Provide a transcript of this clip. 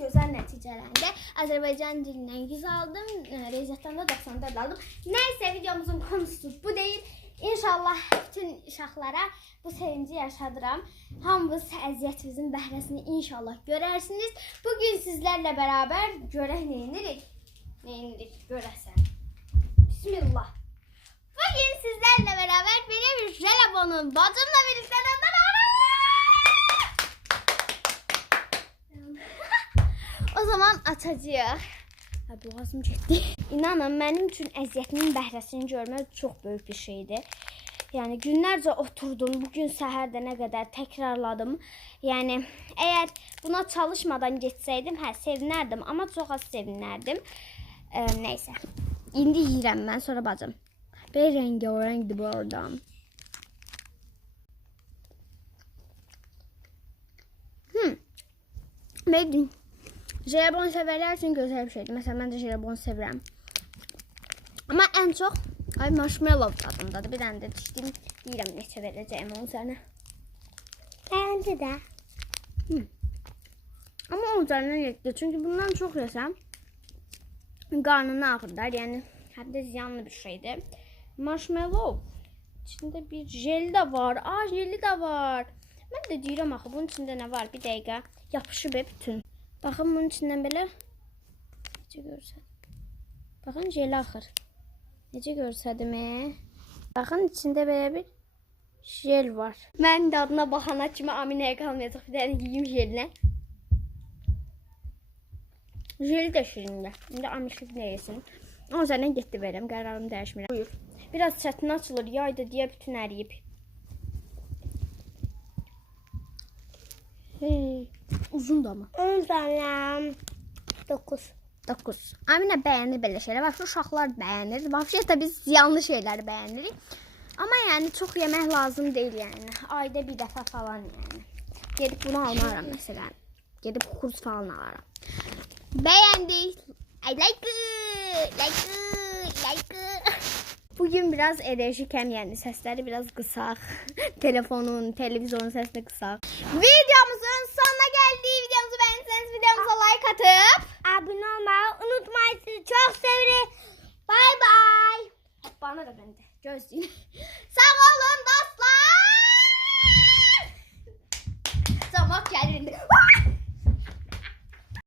gözəl nəticələndi. Azərbaycan dilindən 100 aldım, riyaziyyatdan da 94 aldım. Nəysə, videomuzun konusu bu deyil. İnşallah bütün uşaqlara bu sevinci yaşadıram. Hamımız əziyyətimizin bəhrəsini inşallah görərsiniz. Bugün sizlərlə bərabər görək neyinirik? Neyinirik görəsən. Bismillah. Bugün sizlərlə bərabər benim jelabonum bacımla birlikte o zaman açacağıq. Boğazım getdi. İnanın, mənim üçün əziyyətimin bəhrəsini görmək çox böyük bir şeydir. Yəni günlərcə oturdum, bugün səhər də nə qədər təkrarladım. Yəni əgər buna çalışmadan getsəydim, sevinərdim, amma çox az sevinərdim. Nəysə. İndi yeyirəm mən, sonra bacım. Bir rengarenkdir bu arada. Beğendim. Jelibon severler için güzel bir şeydi. Mesela ben de jelibon severim. Ama en çok marshmallow tadındadır. Bir tane de diştim. Yiyirəm neçə verəcəyim onun üzerine. Bence de. Ama onun üzerinden yetdi. Çünkü bundan çok yesem karnını ağrılar. Yani hem de ziyanlı bir şeydi. Marshmallow. İçinde bir jel de var. Jeli de var. Ben de deyirəm axı bunun içinde ne var? Bir dəqiqə. Yapışıb bütün. Bakın bunun içinden böyle. Necə görsədim. Bakın jeli axır. Necə görsədim. Bakın içinde böyle bir jel var. Ben dadına baxana kimi Aminəyə qalmayacaq. Bir dənə yiyeyim jelinə. Jeli də şirində. İndi Amişlik nə yesin? O üzərindən getdi verəm. Qərarımı dəyişmirəm. Buyur. Biraz çətin açılır. Yayda deyə bütün əriyib. Uzun da mı? 10 tane. 9. 9. Aminə bəyənir belə şeylər. Başka uşaqlar bəyənir. Vəbşə də biz ziyanlı şeyləri bəyənirik. Amma yəni çox yemək lazım deyil yəni. Ayda bir dəfə falan yəni. Gedib bunu almaram məsələn. Gedib kurs falan alaram. Bəyəndik. I like it. Like it. Bugün biraz enerjikəm, yəni səsləri biraz qısaq. Telefonun, televizyonun səsini qısaq. Videomuzun sonuna geldik. Videomuzu beğendiyseniz videomuza like atıp Abone olmayı unutmayın. Sizi çok seviyorum. Bye bye. bana da bende. Gözlüğünü.